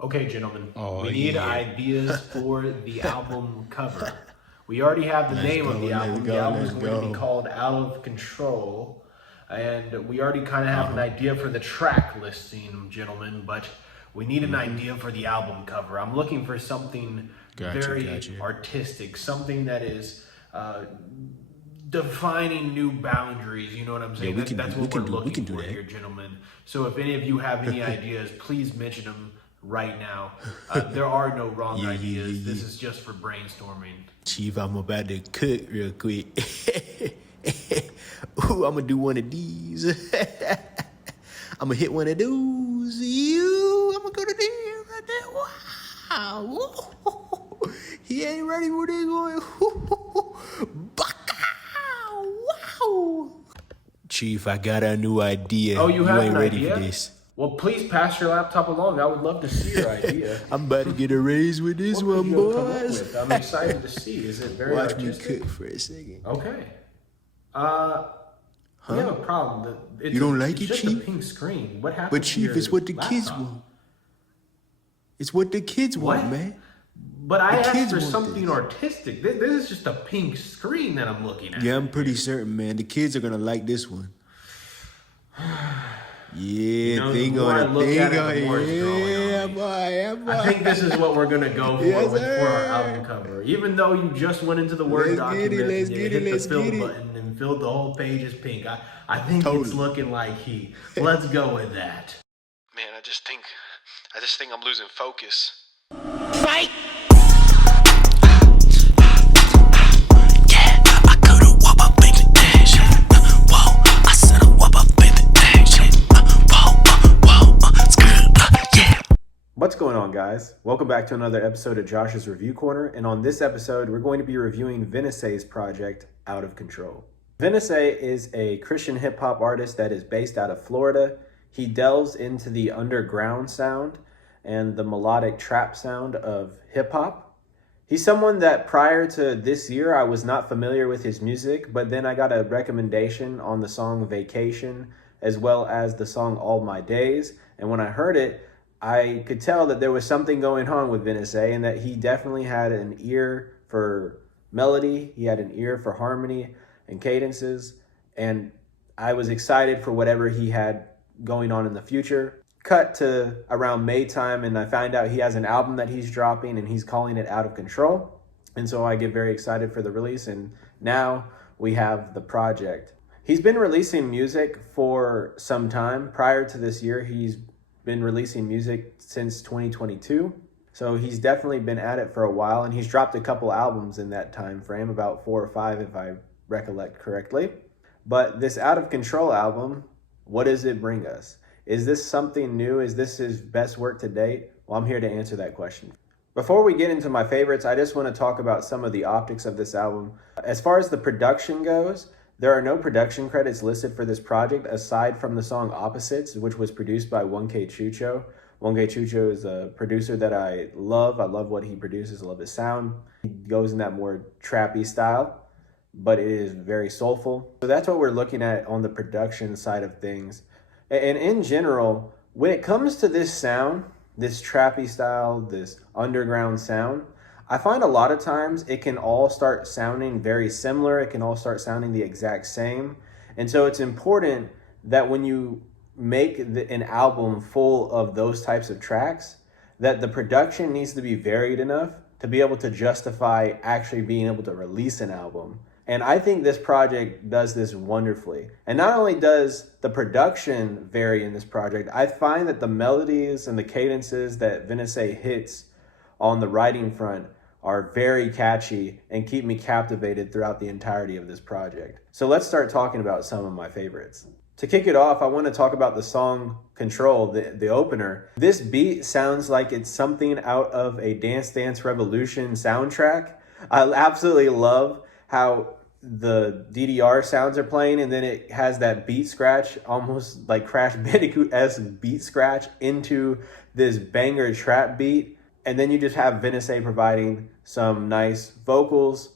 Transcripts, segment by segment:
Okay, gentlemen, Oh, we need yeah. ideas for the album cover. We already have the name of the album. The album is going to be called Out of Control. And we already kind of have an idea for the track listing, gentlemen, but we need an idea for the album cover. I'm looking for something very artistic, something that is defining new boundaries. You know what I'm saying? That's what we're looking for here, gentlemen. So if any of you have any ideas, please mention them right now. There are no wrong ideas. This is just for brainstorming. Chief, I'm about to cook real quick. Ooh, I'm gonna do one of these. I'm gonna hit one of those. I'm gonna go to there right there. Wow. He ain't ready for this one. Wow. Chief, I got a new idea. Oh, you have ain't an ready idea? for this. Well, please pass your laptop along. I would love to see your idea. I'm about to get a raise with this What one, could you have come up boys. with? I'm excited to see. Is it very Watch artistic? me cook for a second. Okay. We have a problem. You don't like it, It's just Chief? a pink screen. What happened But to Chief, your it's what the kids laptop? want. It's what the kids want, What? man. But I The asked kids for want something this. artistic. This is just a pink screen that I'm looking at. Yeah, I'm pretty certain, man. The kids are gonna like this one. Yeah, The more I look at it, the more it's yeah, growing on me. boy. I think this is what we're gonna go for Yes, for our sir. album cover. Even though you just went into the Word Let's document get it, let's and get hit it, the let's fill get it. button and filled the whole page as pink, I think Totally. it's looking like heat. Let's go with that. Man, I just think I'm losing focus. Fight! Yeah, I could've whoop up baby dash. Whoa, I said I whoop up baby dash. Whoa, yeah. What's going on, guys? Welcome back to another episode of Josh's Review Corner, and on this episode, we're going to be reviewing Vennisay's project, Out of Control. Vennisay is a Christian hip-hop artist that is based out of Florida. He delves into the underground sound and the melodic trap sound of hip-hop. He's someone that prior to this year, I was not familiar with his music, but then I got a recommendation on the song Vacation, as well as the song All My Days, and when I heard it, I could tell that there was something going on with Vennisay and that he definitely had an ear for melody, he had an ear for harmony and cadences, and I was excited for whatever he had going on in the future. Cut to around May time, and I find out he has an album that he's dropping and he's calling it Out of Control, and so I get very excited for the release, and now we have the project. He's been releasing music for some time. Prior to this year, he's been releasing music since 2022. So he's definitely been at it for a while, and he's dropped a couple albums in that time frame, about 4 or 5 if I recollect correctly. But this Out of Control album, what does it bring us? Is this something new? Is this his best work to date? Well, I'm here to answer that question. Before we get into my favorites, I just want to talk about some of the optics of this album. As far as the production goes, there are no production credits listed for this project aside from the song Opposites, which was produced by 1K Chucho. 1K Chucho is a producer that I love. I love what he produces. I love his sound. He goes in that more trappy style, but it is very soulful. So that's what we're looking at on the production side of things. And in general, when it comes to this sound, this trappy style, this underground sound, I find a lot of times it can all start sounding very similar. It can all start sounding the exact same. And so it's important that when you make an album full of those types of tracks, that the production needs to be varied enough to be able to justify actually being able to release an album. And I think this project does this wonderfully. And not only does the production vary in this project, I find that the melodies and the cadences that Vennisay hits on the writing front are very catchy and keep me captivated throughout the entirety of this project. So let's start talking about some of my favorites. To kick it off, I want to talk about the song Control, the opener. This beat sounds like it's something out of a Dance Dance Revolution soundtrack. I absolutely love how the DDR sounds are playing, and then it has that beat scratch, almost like Crash Bandicoot-esque beat scratch into this banger trap beat. And then you just have Vennisay providing some nice vocals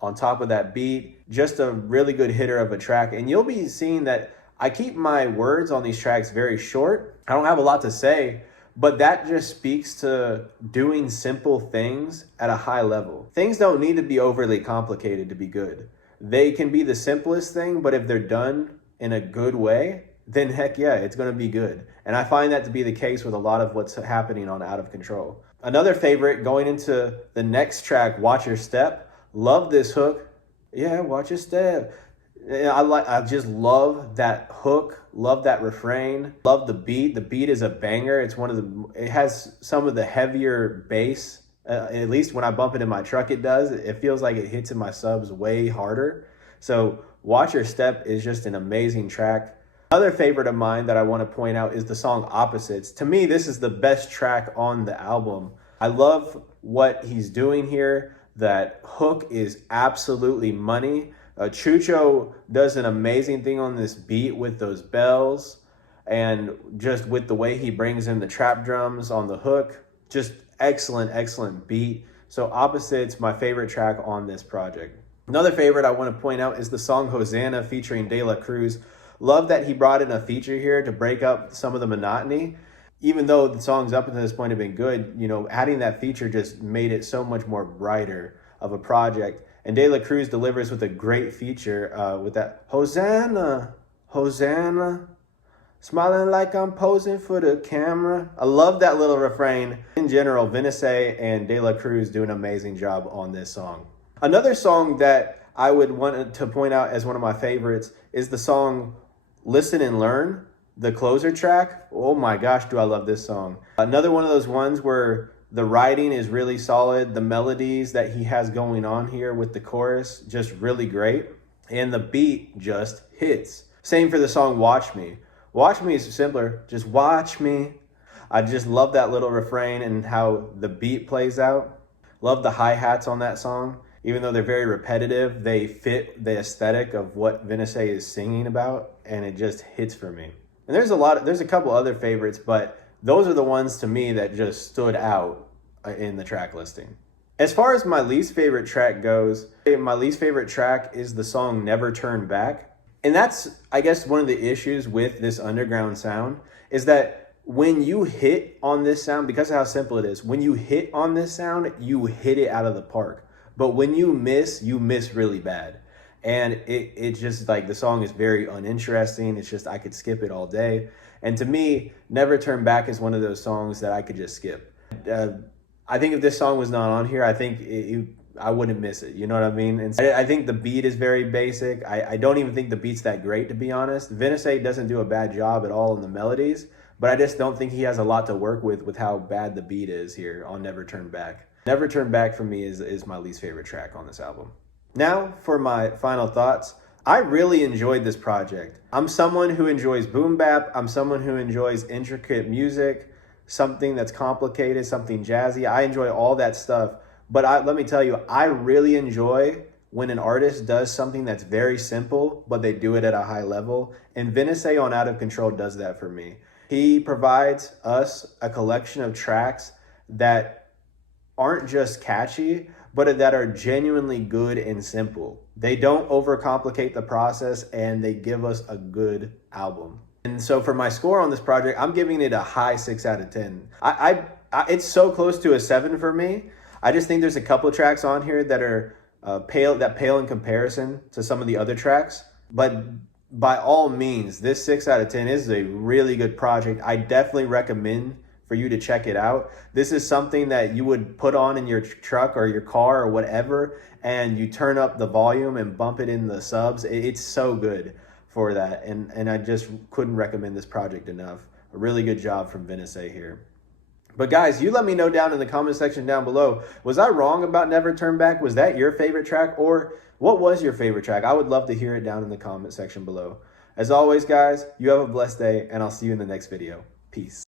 on top of that beat. Just a really good hitter of a track. And you'll be seeing that I keep my words on these tracks very short. I don't have a lot to say, but that just speaks to doing simple things at a high level. Things don't need to be overly complicated to be good. They can be the simplest thing, but if they're done in a good way, then heck yeah, it's going to be good. And I find that to be the case with a lot of what's happening on Out of Control. Another favorite going into the next track, Watch Your Step. Love this hook. Yeah, watch your step. I just love that hook, love that refrain, love the beat. The beat is a banger. It has some of the heavier bass. At least when I bump it in my truck, it does. It feels like it hits in my subs way harder. So Watch Your Step is just an amazing track. Another favorite of mine that I want to point out is the song Opposites. To me, this is the best track on the album. I love what he's doing here. That hook is absolutely money. Chucho does an amazing thing on this beat with those bells and just with the way he brings in the trap drums on the hook. Just excellent beat. So Opposites, my favorite track on this project. Another favorite I want to point out is the song Hosanna featuring De La Cruz. Love that he brought in a feature here to break up some of the monotony. Even though the songs up until this point have been good, you know, adding that feature just made it so much more brighter of a project. And De La Cruz delivers with a great feature with that Hosanna, Hosanna, smiling like I'm posing for the camera. I love that little refrain. In general, Vennisay and De La Cruz do an amazing job on this song. Another song that I would want to point out as one of my favorites is the song Listen and Learn, the closer track. Oh my gosh, do I love this song. Another one of those ones where the writing is really solid. The melodies that he has going on here with the chorus, just really great. And the beat just hits. Same for the song Watch Me. Watch Me is simpler, just watch me. I just love that little refrain and how the beat plays out. Love the hi-hats on that song. Even though they're very repetitive, they fit the aesthetic of what Vennisay is singing about, and it just hits for me. And there's a couple other favorites, but those are the ones to me that just stood out in the track listing. As far as my least favorite track goes, my least favorite track is the song Never Turn Back. And that's, I guess, one of the issues with this underground sound is that when you hit on this sound, because of how simple it is, when you hit on this sound, you hit it out of the park. But when you miss really bad. And it's just like the song is very uninteresting. It's just I could skip it all day. And to me, Never Turn Back is one of those songs that I could just skip. I think if this song was not on here, I think I wouldn't miss it. You know what I mean? And I think the beat is very basic. I don't even think the beat's that great, to be honest. Vennisay doesn't do a bad job at all in the melodies, but I just don't think he has a lot to work with how bad the beat is here on Never Turn Back. Never Turn Back for me is my least favorite track on this album. Now for my final thoughts. I really enjoyed this project. I'm someone who enjoys boom bap. I'm someone who enjoys intricate music, something that's complicated, something jazzy. I enjoy all that stuff. But let me tell you, I really enjoy when an artist does something that's very simple, but they do it at a high level. And Vennisay on Out of Control does that for me. He provides us a collection of tracks that aren't just catchy, but that are genuinely good and simple. They don't overcomplicate the process, and they give us a good album. And so for my score on this project, I'm giving it a high 6 out of 10. It's so close to a 7 for me. I just think there's a couple of tracks on here that are pale in comparison to some of the other tracks. But by all means, this 6 out of 10 is a really good project. I definitely recommend for you to check it out. This is something that you would put on in your truck or your car or whatever, and you turn up the volume and bump it in the subs. It's so good for that. And I just couldn't recommend this project enough. A really good job from Vennisay here. But guys, you let me know down in the comment section down below. Was I wrong about Never Turn Back? Was that your favorite track? Or what was your favorite track? I would love to hear it down in the comment section below. As always, guys, you have a blessed day, and I'll see you in the next video. Peace.